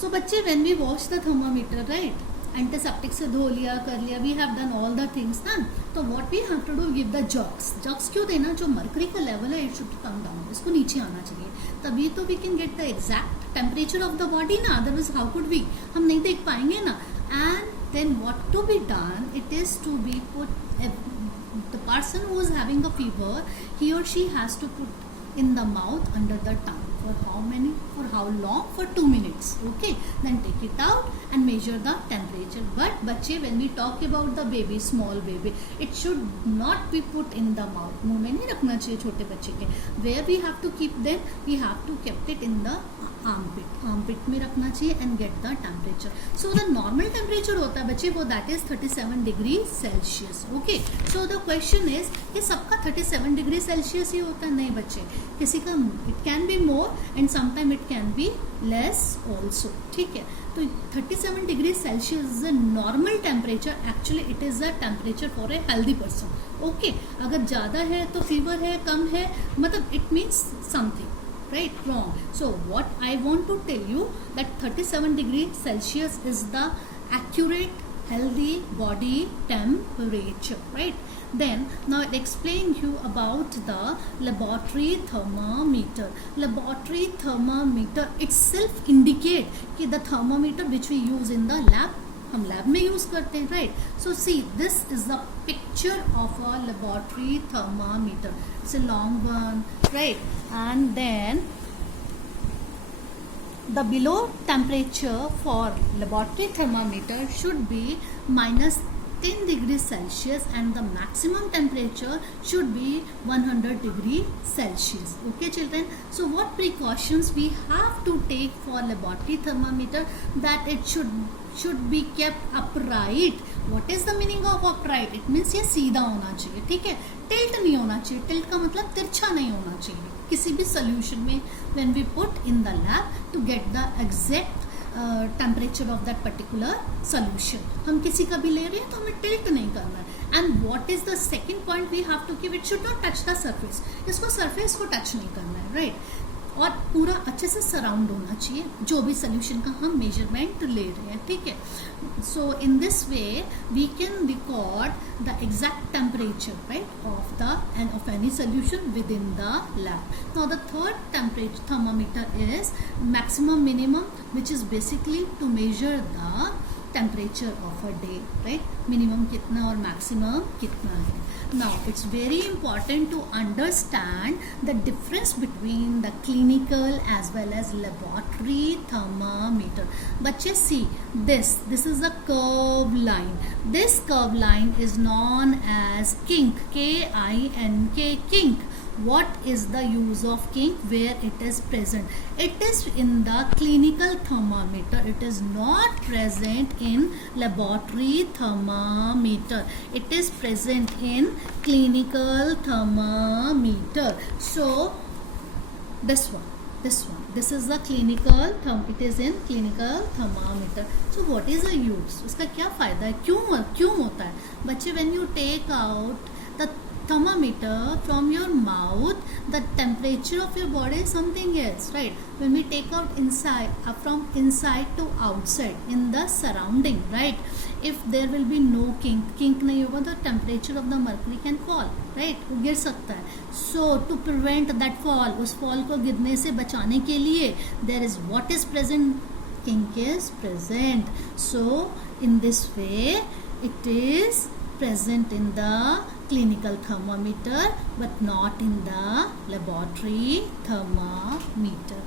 So बच्चे, when we wash the thermometer, right, antiseptic से धो लिया, कर लिया, we have done all the things ना, तो what we have to do, give the jugs. Jugs क्यों देना? जो मर्करी का लेवल है इट शुड कम डाउन, इसको नीचे आना चाहिए, तभी तो we can get the exact temperature of the body ना, अदरवाइज हाउ कुड वी, हम नहीं देख पाएंगे ना. And then what to be done, it is to be put, the person who is having a fever, he or she has to put in the mouth under the tongue. For how many? For how long? For 2 minutes. Okay. Then take it out and measure the temperature. But बच्चे, when we talk about the baby, small baby, it should not be put in the mouth. मुंह में नहीं रखना चाहिए छोटे बच्चे के. Where we have to keep them? We have to keep it in the armpit. Armpit में रखना चाहिए and get the temperature. So the normal temperature होता है बच्चे वो, that is 37 degree Celsius. Okay. So the question is कि सबका 37 degree Celsius ही होता है? नहीं बच्चे, किसी का it can be more and sometime it can be less also. ठीक है, तो 37 degree Celsius is a normal temperature. Actually it is a temperature for a healthy person. Okay. अगर ज़्यादा है तो फीवर है, कम है, मतलब it means something. Right? Wrong. So what I want to tell you that 37 degree Celsius is the accurate healthy body temperature. Right? Then now I'll explain you about the laboratory thermometer. Laboratory thermometer itself indicate कि the thermometer which we use in the lab, हम lab में use करते हैं. Right. So see this is the picture of a laboratory thermometer. It's a long one. Right. And then the below temperature for laboratory thermometer should be -10 degree Celsius and the maximum temperature should be 100 degree Celsius. Okay children, so what precautions we have to take for laboratory thermometer, that it should be kept upright. What is the meaning of upright? It means ये सीधा होना चाहिए. ठीक है, tilt नहीं होना चाहिए. Tilt का मतलब तिरछा नहीं होना चाहिए किसी भी सोल्यूशन में when we put in the lab to get the exact temperature of that particular solution. हम किसी का भी ले रहे हैं तो हमें टिल्ट नहीं करना है. And what is the second point we have to keep, it should not touch the surface. इसको सरफेस को टच नहीं करना है. राइट. और पूरा अच्छे से सराउंड होना चाहिए जो भी सोल्यूशन का हम मेजरमेंट ले रहे हैं. ठीक है. So in this way we can record the exact temperature, right, of any solution within the lab. Now the third temperature thermometer is maximum minimum, which is basically to measure the temperature of a day. Right. Minimum कितना और maximum कितना है. Now it's very important to understand the difference between the clinical as well as laboratory thermometer. बच्चे, see this is a curved line. This curved line is known as kink, K-I-N-K, kink. What is the use of kink? Where it is present? It is in the clinical thermometer. It is not present in laboratory thermometer. It is present in clinical thermometer. So this one, this is the clinical it is in clinical thermometer. So what is the use? उसका क्या फायदा है? क्यों होता है बच्चे? When you take out the thermometer from your mouth, the temperature of your body is something else, right? When we take out inside from inside to outside in the surrounding, right, if there will be no kink नहीं होगा तो temperature of the mercury can fall, right? वो गिर सकता है. So to prevent that fall, उस fall को गिरने से बचाने के लिए there is what is present, kink is present. So in this way it is present in the clinical thermometer but not in the laboratory thermometer.